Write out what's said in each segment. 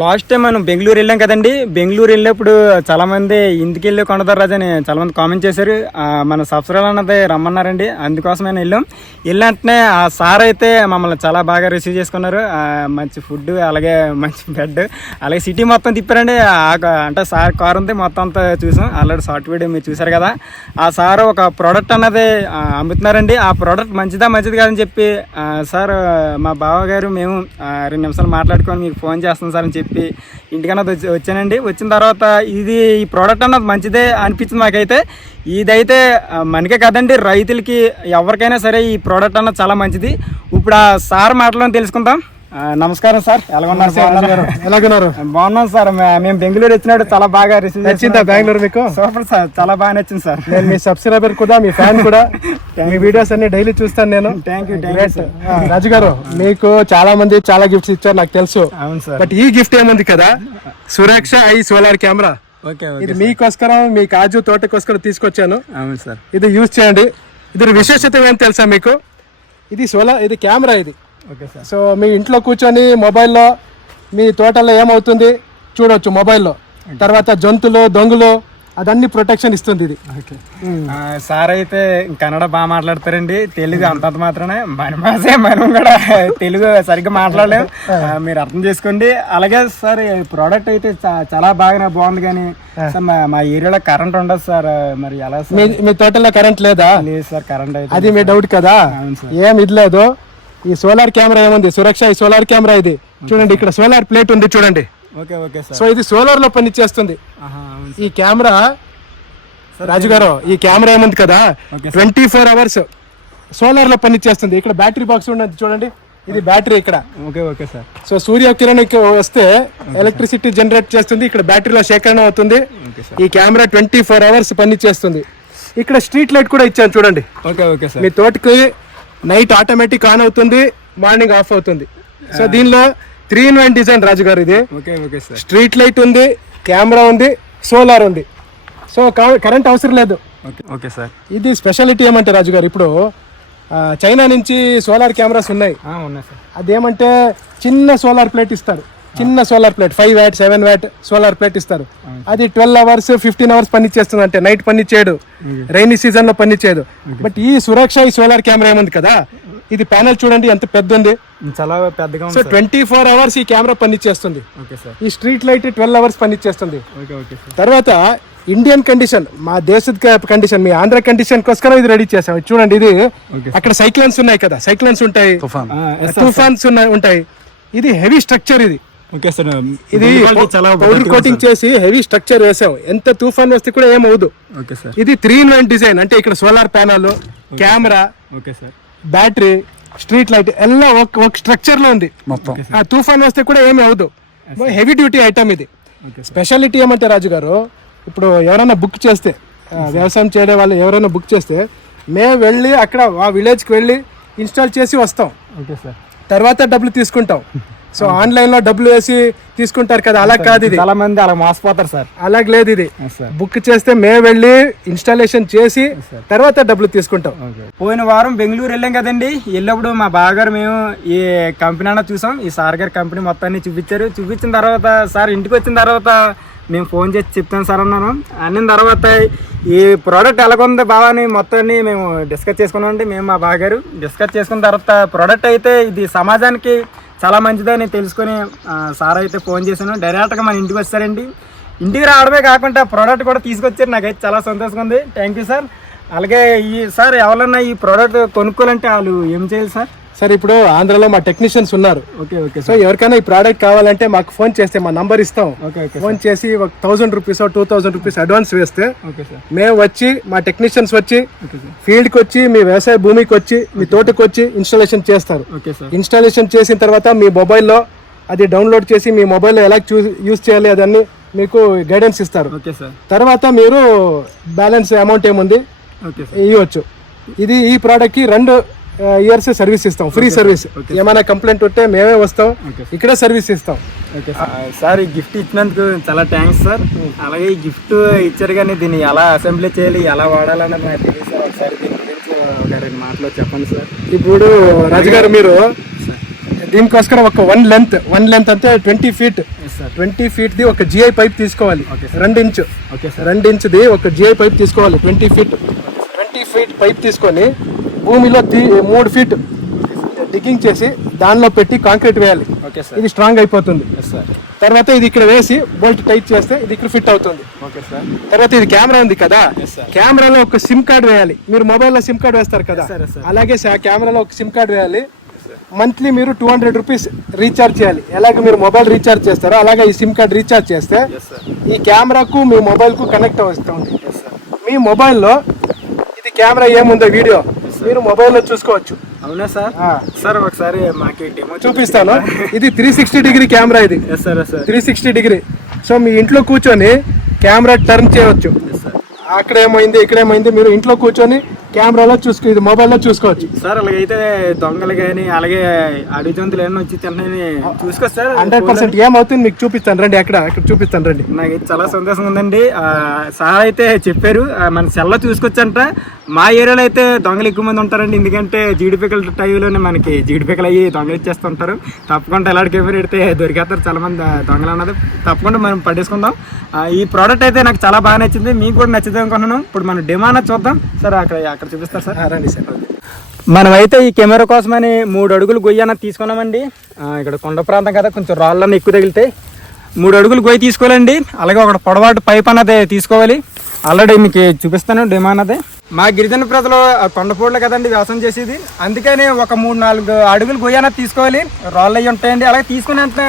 Last time మనం బెంగళూరు వెళ్ళాం కదండి. బెంగళూరు వెళ్ళినప్పుడు చాలా మంది ఇంటికి వెళ్ళి కొండదారు రాజు అని చాలా మంది కామెంట్ చేశారు. మన సబ్స్క్రైబర్ అన్నది రమ్మన్నారండి, అందుకోసమే వెళ్ళాం. వెళ్ళినట్టునే ఆ సార్ అయితే మమ్మల్ని చాలా బాగా రిసీవ్ చేసుకున్నారు. మంచి ఫుడ్, అలాగే మంచి బెడ్, అలాగే సిటీ మొత్తం తిప్పారండి. అంటే సార్ కార్ ఉంది, మొత్తం అంతా చూసాం. ఆల్రెడీ షార్ట్ వీడియో మీరు చూసారు కదా. ఆ సార్ ఒక ప్రోడక్ట్ అన్నది అమ్ముతున్నారండి. ఆ ప్రోడక్ట్ మంచిది కాదని చెప్పి సార్ మా బావగారు మేము 2 నిమిషాలు మాట్లాడుకొని మీకు ఫోన్ చేస్తాం సార్ అని చెప్పి ఇంటికన్నా వచ్చానండి. వచ్చిన తర్వాత ఈ ప్రోడక్ట్ అన్నది మంచిదే అనిపించింది నాకైతే. ఇదైతే మనకే కదండి, రైతులకి ఎవరికైనా సరే ఈ ప్రోడక్ట్ అన్నది చాలా మంచిది. ఇప్పుడు ఆ సార్ మాటలను తెలుసుకుందాం. నమస్కారం సార్, ఎలాగున్నారు? బాగున్నాం సార్. మేము బెంగళూరు వచ్చినప్పుడు చాలా బాగా రిసీవ్ నచ్చిందా బెంగళూరు మీకు? సూపర్ సార్, చాలా బాగా నచ్చింది సార్. నేను మీ సబ్స్క్రైబర్ కూడా, మీ ఫ్యాన్ కూడా. మీ వీడియోస్ అన్ని డైలీ చూస్తాను నేను. థ్యాంక్ యూ రాజు గారు. మీకు చాలా మంది చాలా గిఫ్ట్స్ ఇచ్చారు నాకు తెలుసు. అవును సార్. బట్ ఈ గిఫ్ట్ ఏముంది కదా, సురక్ష ఐ సోలార్ కెమెరా. ఇది మీకోస్కరం, మీ కాజు తోటకోస్కరం తీసుకొచ్చాను. అవును సార్. ఇది యూజ్ చేయండి. ఇది విశేషత ఏం తెలుసా మీకు? ఇది కెమెరా. ఇది ఓకే సార్. సో మీ ఇంట్లో కూర్చొని మొబైల్లో మీ తోటలో ఏమవుతుంది చూడవచ్చు మొబైల్లో. తర్వాత జంతువులు, దొంగలు, అదన్నీ ప్రొటెక్షన్ ఇస్తుంది ఇది. సార్ అయితే కన్నడ బాగా మాట్లాడతారండి, తెలుగు అంతంత మాత్రమే. మన భాషే, మనం కూడా తెలుగు సరిగ్గా మాట్లాడలేము, మీరు అర్థం చేసుకోండి. అలాగే సార్ ప్రోడక్ట్ అయితే చాలా బాగా బాగుంది. కానీ సార్ మా ఏరియాలో కరెంట్ ఉండదు సార్, మరి ఎలా సార్? మీ తోటలో కరెంట్ లేదా? లేదు సార్, కరెంట్ అయితే. అది మీ డౌట్ కదా. ఏం ఇది లేదు. ఈ సోలార్ కెమెరా ఏముంది, సురక్ష ఈ సోలార్ కెమెరా. ఇది చూడండి, ఇక్కడ సోలార్ ప్లేట్ ఉంది చూడండి. సో ఇది సోలార్ లో పనిచేస్తుంది ఈ కెమెరా. రాజు గారు, ఈ కెమెరా ఏముంది కదా, 24 hours సోలార్ లో పనిచేస్తుంది. ఇక్కడ బ్యాటరీ బాక్స్ ఉన్నది చూడండి, ఇది బ్యాటరీ ఇక్కడ. Okay sir. సో సూర్యకిరణ్ వస్తే ఎలక్ట్రిసిటీ జనరేట్ చేస్తుంది, ఇక్కడ బ్యాటరీలో సేకరణ అవుతుంది. ఈ కెమెరా 24 hours పనిచేస్తుంది. ఇక్కడ స్ట్రీట్ లైట్ కూడా ఇచ్చాను చూడండి. మీ తోటకి నైట్ ఆటోమేటిక్ ఆన్ అవుతుంది, మార్నింగ్ ఆఫ్ అవుతుంది. సో దీనిలో 3-in-1 డిజైన్ రాజు గారు. ఇది స్ట్రీట్ లైట్ ఉంది, కెమెరా ఉంది, సోలార్ ఉంది. సో కరెంట్ అవసరం లేదు. ఇది స్పెషాలిటీ ఏమంటే రాజు గారు, ఇప్పుడు చైనా నుంచి సోలార్ కెమెరాస్ ఉన్నాయి. అదేమంటే చిన్న సోలార్ ప్లేట్ ఇస్తారు, చిన్న solar plate 5 watt 7 watt solar plate ఇస్తారు. అది 12 hours 15 hours పనిచేస్తుంది. అంటే నైట్ పని చేయడు, రైనీ సీజన్ లో పని చేయదు. బట్ ఈ సురక్ష ఈ సోలార్ కెమెరా ఏముంది కదా, ఇది ప్యానెల్ చూడండి ఎంత పెద్ద ఉంది, చాలా పెద్దగా. సో 24 hours ఈ కెమెరా పనిచేస్తుంది. ఈ స్ట్రీట్ లైట్ 12 hours పనిచేస్తుంది. తర్వాత ఇండియన్ కండిషన్, మా దేశ కండిషన్, మీ ఆంధ్ర కండిషన్ కోసరం ఇది రెడీ చేసాం. చూడండి, ఇది అక్కడ సైక్లోన్స్ ఉన్నాయి కదా, సైక్లోన్స్ ఉంటాయి, తుఫాన్స్ ఉంటాయి. ఇది హెవీ స్ట్రక్చర్. ఇది పౌడర్ కోటింగ్ చేసి హెవీ స్ట్రక్చర్ వేసాం. ఎంత తుఫాన్ వస్తే కూడా ఏమవుదు. ఇది 3-in-1 డిజైన్. అంటే ఇక్కడ solar panel, camera, battery, street light ಎಲ್ಲ ఒక స్ట్రక్చర్ లో ఉంది మొత్తం. తుఫాన్ వస్తే కూడా ఏమి అవదు. హెవీ డ్యూటీ ఐటమ్ ఇది. స్పెషాలిటీ ఏమంటే రాజు గారు, ఇప్పుడు ఎవరైనా బుక్ చేస్తే, వ్యవసాయం చేయడం వాళ్ళు ఎవరైనా బుక్ చేస్తే, మేము వెళ్ళి అక్కడ ఆ విలేజ్కి వెళ్ళి ఇన్స్టాల్ చేసి వస్తాం. తర్వాత డబ్బులు తీసుకుంటాం. సో ఆన్లైన్ లో డబ్బులు వేసి తీసుకుంటారు కదా, అలా కాదు. ఇది చాలా మంది అలా మోసపోతారు సార్. అలాగ లేదు. ఇది బుక్ చేస్తే మేము వెళ్ళి ఇన్స్టాలేషన్ చేసి తర్వాత డబ్బులు తీసుకుంటాం. పోయిన వారం బెంగళూరు వెళ్ళాం కదండి. వెళ్ళినప్పుడు మా బావగారు మేము ఈ కంపెనీ అన్న చూసాం. ఈ సార్ గారి కంపెనీ మొత్తాన్ని చూపించారు. చూపించిన తర్వాత సార్ ఇంటికి వచ్చిన తర్వాత మేము ఫోన్ చేసి చెప్తాను సార్ అన్నాను. అన్న తర్వాత ఈ ప్రోడక్ట్ ఎలాగుంది బావా అని మొత్తాన్ని మేము డిస్కస్ చేసుకున్నామండి. మేము మా బావగారు డిస్కస్ చేసుకున్న తర్వాత ప్రోడక్ట్ అయితే ఇది సమాజానికి చాలా మంచిదని తెలుసుకొని సార్ అయితే ఫోన్ చేశాను. డైరెక్ట్గా మన ఇంటికి వచ్చారండి. ఇంటికి రావడమే కాకుండా ప్రోడక్ట్ కూడా తీసుకొచ్చారు. నాకైతే చాలా సంతోషంగా ఉంది. Thank you sir. అలాగే ఈ సార్ ఎవరన్నా ఈ ప్రోడక్ట్ కొనుక్కోవాలంటే వాళ్ళు ఏం చేయాలి సార్? సార్ ఇప్పుడు ఆంధ్రలో మా టెక్నీషియన్స్ ఉన్నారు. సో ఎవరికైనా ఈ ప్రోడక్ట్ కావాలంటే మాకు ఫోన్ చేస్తే మా నంబర్ ఇస్తాం. ఫోన్ చేసి 1000 రూపీస్ 2000 రూపీస్ అడ్వాన్స్ వేస్తే మేము వచ్చి, మా టెక్నీషియన్స్ వచ్చి ఫీల్డ్కి వచ్చి, మీ వ్యవసాయ భూమికి వచ్చి, మీ తోటకి వచ్చి ఇన్స్టాలేషన్ చేస్తారు. ఇన్స్టాలేషన్ చేసిన తర్వాత మీ మొబైల్లో అది డౌన్లోడ్ చేసి మీ మొబైల్లో ఎలా యూజ్ చేయాలి అదన్నీ మీకు గైడెన్స్ ఇస్తారు. తర్వాత మీరు బ్యాలెన్స్ అమౌంట్ ఏముంది ఇవ్వచ్చు. ఇది ఈ ప్రోడక్ట్ కి 2 years సర్వీస్ ఇస్తాం, ఫ్రీ సర్వీస్. ఏమైనా కంప్లైంట్ ఉంటే మేమే వస్తాం, ఇక్కడే సర్వీస్ ఇస్తాం. సార్ ఈ గిఫ్ట్ ఇచ్చినందుకు చాలా థ్యాంక్స్ సార్. అలాగే ఈ గిఫ్ట్ ఇచ్చారు కానీ దీన్ని ఎలా అసెంబ్లీ చేయాలి, ఎలా వాడాలన్నది నాకు తెలియదు సార్. ఒకసారి దీని గురించి ఒక 2 మాటలు చెప్పండి సార్. ఇప్పుడు రాజుగారు, మీరు దీనికోసం ఒక వన్ లెంత్ అంటే 20 feet 20 feet ది ఒక జిఐ పైప్ తీసుకోవాలి, 2 ఇంచ్, ఓకే సార్, 2 ఇంచ్ది ఒక జిఐ పైప్ తీసుకోవాలి. 20 feet పైప్ తీసుకొని భూమిలో 3 feet డిగ్గింగ్ చేసి దానిలో పెట్టి కాంక్రీట్ వేయాలి. ఓకే సార్, ఇది స్ట్రాంగ్ అయిపోతుంది. సార్, తర్వాత ఇది ఇక్కడ వేసి బోల్ట్ టైట్ చేస్తే ఇది ఇక్కడ ఫిట్ అవుతుంది. Okay sir. తర్వాత ఇది కెమెరా ఉంది కదా, కెమెరాలో ఒక సిమ్ కార్డ్ వేయాలి. మీరు మొబైల్లో సిమ్ కార్డ్ వేస్తారు కదా, అలాగే కెమెరాలో ఒక సిమ్ కార్డ్ వేయాలి. మంత్లీ మీరు 200 రూపీస్ రీఛార్జ్ చేయాలి. ఎలాగ మీరు మొబైల్ రీఛార్జ్ చేస్తారో అలాగే ఈ సిమ్ కార్డ్ రీఛార్జ్ చేస్తే ఈ కెమెరాకు మీ మొబైల్కు కనెక్ట్ అవుతుంది. మీ మొబైల్లో ఇది కెమెరా ఏముందో వీడియో మీరు మొబైల్లో చూసుకోవచ్చు. అవునా సార్? సార్ ఒకసారి మాకు డెమో చూపిస్తాను. ఇది 360 డిగ్రీ కెమెరా. ఇది 360 డిగ్రీ. సో మీ ఇంట్లో కూర్చొని కెమెరా టర్న్ చేయవచ్చు. అక్కడ ఏమైంది ఇక్కడ ఏమైంది మీరు ఇంట్లో కూర్చొని కెమెరాలో ఇది మొబైల్లో చూసుకోవచ్చు సార్. అలాగైతే దొంగలు కానీ అలాగే అడవి జంతువులు ఏమైనా వచ్చి తిన్నాయని చూసుకోవచ్చు సార్. 100% ఏమవుతుంది మీకు చూపిస్తాను రండి. అక్కడ చూపిస్తాను రండి. నాకు చాలా సంతోషంగా ఉందండి. సార్ అయితే చెప్పారు మన సెల్లో చూసుకోవచ్చంట. మా ఏరియాలో అయితే దొంగలు ఎక్కువ మంది ఉంటారండి, ఎందుకంటే జీడిపికల టైంలోనే మనకి జీడిపికలు అయ్యి దొంగలు ఇచ్చేస్తుంటారు. తప్పకుండా ఎలాంటి కెమెరా పెడితే దొరికేస్తారు చాలా మంది దొంగలు అన్నది. తప్పకుండా మనం పట్టేసుకుందాం. ఈ ప్రోడక్ట్ అయితే నాకు చాలా బాగా నచ్చింది, మీకు కూడా నచ్చింది అనుకున్నాను. ఇప్పుడు మనం డిమాండ్ చూద్దాం సార్. అక్కడ చూపిస్తారు సార్. రండి సార్. మనమైతే ఈ కెమెరా కోసమని 3 అడుగులు గొయ్యి అన్నది తీసుకున్నామండి. ఇక్కడ కొండ ప్రాంతం కదా, కొంచెం రాళ్ళన్నీ ఎక్కువ తగిలితే 3 అడుగులు గొయ్యి తీసుకోవాలండి. అలాగే ఒక పొడవాటు పైప్ అన్నది తీసుకోవాలి. ఆల్రెడీ మీకు చూపిస్తాను డెమో అన్నది. మా గిరిజన ప్రజలు కొండపూడలు కదండి వ్యవసాయం చేసేది, అందుకని ఒక 3-4 అడుగులు గొయ్యి అన్నది తీసుకోవాలి. రాళ్ళు అవి ఉంటాయండి. అలాగే తీసుకుని అంటే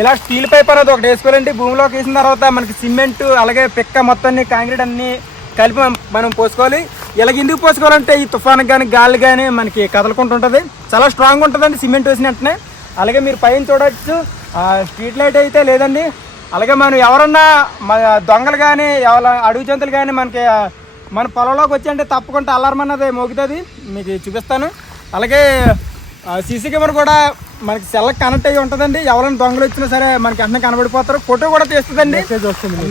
ఇలా స్టీల్ పైప్ అనేది ఒకటి వేసుకోవాలండి. భూమిలోకి వేసిన తర్వాత మనకి సిమెంట్ అలాగే పిక్క మొత్తాన్ని కాంక్రీట్ అన్ని కలిపి మనం పోసుకోవాలి. ఇలాగ ఎందుకు పోసుకోవాలంటే ఈ తుఫాను కానీ గాలి కానీ మనకి కదలకుండా ఉంటుంది, చాలా స్ట్రాంగ్ ఉంటుందండి సిమెంట్ వేసిన వెంటనే. అలాగే మీరు పైన చూడవచ్చు స్ట్రీట్ లైట్ అయితే లేదండి. అలాగే మనం ఎవరన్నా దొంగలు కానీ అడవి జంతువులు కానీ మనకి మన పొలంలోకి వచ్చి అంటే తప్పకుండా అలారం అన్నది మోగుతుంది, మీకు చూపిస్తాను. అలాగే సీసీ కెమెరా కూడా మనకి సెల్కి కనెక్ట్ అయ్యి ఉంటుందండి. ఎవరైనా దొంగలు వచ్చినా సరే మనకి వెంటనే కనబడిపోతారు. ఫోటో కూడా తీస్తుందండి,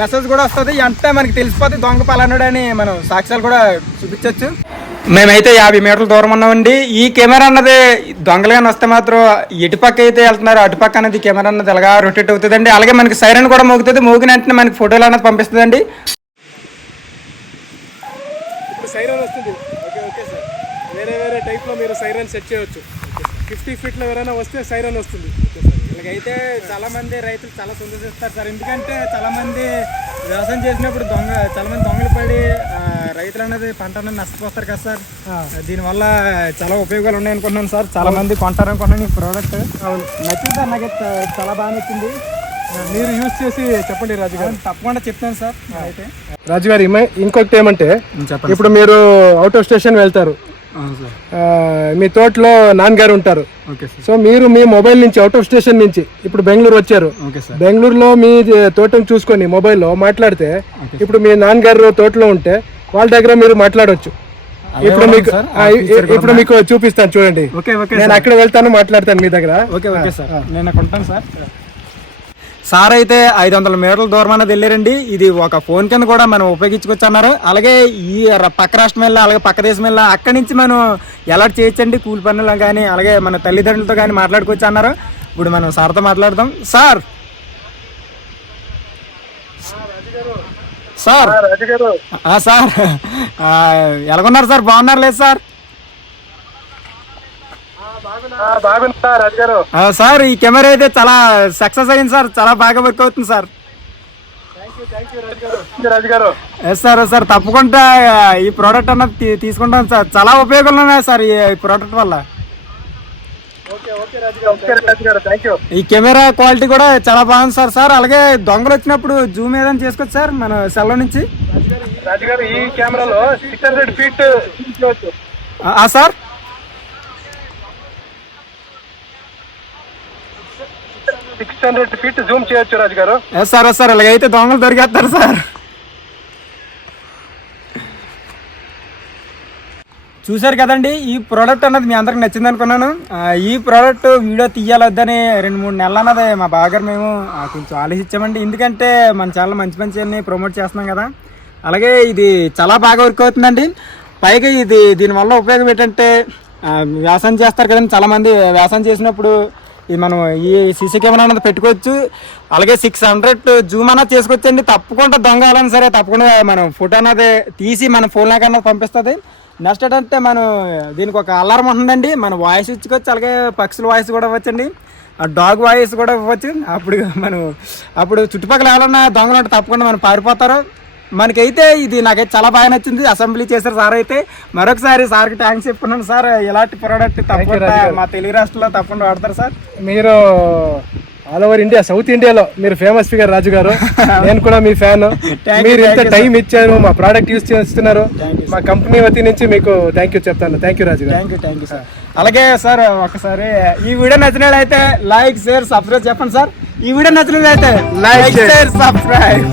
మెసేజ్ కూడా వస్తుంది. వెంటనే మనకి తెలిసిపోతుంది దొంగ పలానాడు అని మనం సాక్ష్యాలు కూడా చూపించవచ్చు. మేమైతే 50 మీటర్ల దూరం ఉన్నామండి. ఈ కెమెరా అన్నది దొంగలు కానీ వస్తే మాత్రం ఎటుపక్క అయితే వెళ్తున్నారు అటుపక్క అనేది కెమెరా అన్నది ఎలాగా రొటేట్ అవుతుందండి. అలాగే మనకి సైరన్ కూడా మోగుతుంది, మోగిన వెంటనే మనకి ఫోటోలు అన్నది పంపిస్తుందండి. సైరన్ వస్తుంది. Okay sir. వేరే టైప్లో మీరు సైరన్ సెట్ చేయవచ్చు. 50 feetలో ఎవరైనా వస్తే సైరన్ వస్తుంది. ఇలాగైతే చాలా మంది రైతులు చాలా సంతోషిస్తారు సార్, ఎందుకంటే చాలా మంది వ్యవసాయం చేసినప్పుడు చాలా మంది దొంగలు పడి రైతులు అనేది పంట అనేది నష్టపోస్తారు కదా సార్. దీనివల్ల చాలా ఉపయోగాలు ఉన్నాయి అనుకుంటున్నాను సార్. చాలా మంది కొంటారనుకుంటున్నాను ఈ ప్రోడక్ట్. నచ్చింది సార్, నాకైతే చాలా బాగా నచ్చింది. మీరు యూజ్ చేసి చెప్పండి రాజు గారు. తప్పకుండా చెప్తాను సార్. అయితే రాజు గారు ఇంకొకటి ఏమంటే, ఇప్పుడు మీరు అవుట్ ఆఫ్ స్టేషన్ వెళ్తారు, మీ తోటలో నాన్నగారు ఉంటారు. సో మీరు మీ మొబైల్ నుంచి అవుట్ ఆఫ్ స్టేషన్ నుంచి ఇప్పుడు బెంగళూరు వచ్చారు. బెంగళూరులో మీ తోటను చూసుకొని మొబైల్లో మాట్లాడితే ఇప్పుడు మీ నాన్నగారు తోటలో ఉంటే వాళ్ళ దగ్గర మీరు మాట్లాడవచ్చు. ఇప్పుడు మీకు చూపిస్తాను చూడండి. నేను అక్కడ వెళ్తాను, మాట్లాడతాను మీ దగ్గర. సార్ అయితే 500 మీటర్ల దూరం అనేది వెళ్ళారండి. ఇది ఒక ఫోన్ కింద కూడా మనం ఉపయోగించుకోవచ్చు అన్నారు. అలాగే ఈ పక్క రాష్ట్రం వెళ్ళా అలాగే పక్క దేశం వెళ్ళా అక్కడి నుంచి మనం ఎలా చేయొచ్చండి కూలి పనులు కానీ అలాగే మన తల్లిదండ్రులతో కానీ మాట్లాడుకోవచ్చు అన్నారు. ఇప్పుడు మనం సార్తో మాట్లాడదాం. సార్ సార్ సార్ ఎలాగున్నారు సార్? బాగున్నారు లేదు సార్? సార్ ఈ కెమెరా అయితే చాలా సక్సెస్ అయింది సార్, చాలా బాగా వర్క్ అవుతుంది సార్. సార్ సార్ తప్పకుండా ఈ ప్రోడక్ట్ అన్నది తీసుకుంటాను సార్. చాలా ఉపయోగాలు ఉన్నాయి సార్ ఈ ప్రోడక్ట్ వల్ల. ఈ కెమెరా క్వాలిటీ కూడా చాలా బాగుంది సార్. సార్ అలాగే దొంగలు వచ్చినప్పుడు జూమ్ ఏదైనా చేసుకోవచ్చు సార్ మన సెల్ నుంచి. ఈ కెమెరాలో 600 feet సార్ 600 feet జూమ్ చేయొచ్చు రాజు గారు. సార్ సార్ అలాగైతే దొంగలు దొరికేస్తారు సార్. చూసారు కదండి, ఈ ప్రోడక్ట్ అన్నది మీ అందరికి నచ్చింది అనుకున్నాను. ఈ ప్రోడక్ట్ వీడియో తీయాలొద్దని 2-3 నెలలు అన్నది మా బాగారు మేము కొంచెం ఆలోచించామండి. ఎందుకంటే మన ఛానల్ మంచి అన్ని ప్రమోట్ చేస్తున్నాం కదా. అలాగే ఇది చాలా బాగా వర్క్ అవుతుందండి. పైగా దీనివల్ల ఉపయోగం ఏంటంటే వ్యవసాయం చేస్తారు కదండి చాలామంది. వ్యవసాయం చేసినప్పుడు ఇది మనం ఈ సీసీ కెమెరా అన్నది పెట్టుకోవచ్చు. అలాగే 600 జూమ్ అన్నది చేసుకోవచ్చండి. తప్పకుండా దొంగ వాళ్ళని సరే తప్పకుండా మనం ఫోటో అన్నది తీసి మన ఫోన్ లాగా అన్నది పంపిస్తుంది. నెక్స్ట్ ఏంటంటే మనం దీనికి ఒక అలారం ఉంటుందండి, మన వాయిస్ ఇచ్చుకోవచ్చు. అలాగే పక్షుల వాయిస్ కూడా ఇవ్వచ్చండి, ఆ డాగ్ వాయిస్ కూడా ఇవ్వచ్చు. అప్పుడు చుట్టుపక్కల ఎవరన్నా దొంగలు ఉంటే తప్పకుండా మనం పారిపోతారు. మనకైతే ఇది నాకైతే చాలా బాగా నచ్చింది. అసెంబ్లీ చేశారు సార్. అయితే మరొకసారి సార్కి థ్యాంక్స్ చెప్పుకున్నాను సార్. ఇలాంటి ప్రోడక్ట్ తప్పకుండా మా తెలుగు రాష్ట్రంలో తప్పకుండా వాడతారు సార్. మీరు ఆల్ ఓవర్ ఇండియా, సౌత్ ఇండియాలో మీరు ఫేమస్ ఫిగర్ రాజు గారు. నేను కూడా మీ ఫ్యాన్. మీరు ఇంత టైం ఇచ్చారు, మా ప్రోడక్ట్ యూజ్ చేస్తున్నారు. మా కంపెనీ వతి నుంచి మీకు థ్యాంక్ యూ చెప్తాను. థ్యాంక్ యూ రాజు గారు. Thank you sir. అలాగే సార్ ఒకసారి ఈ వీడియో నచ్చినట్లయితే లైక్ షేర్ సబ్స్క్రైబ్ చెప్పండి సార్. ఈ వీడియో నచ్చినట్లయితే లైక్ షేర్ సబ్స్క్రైబ్.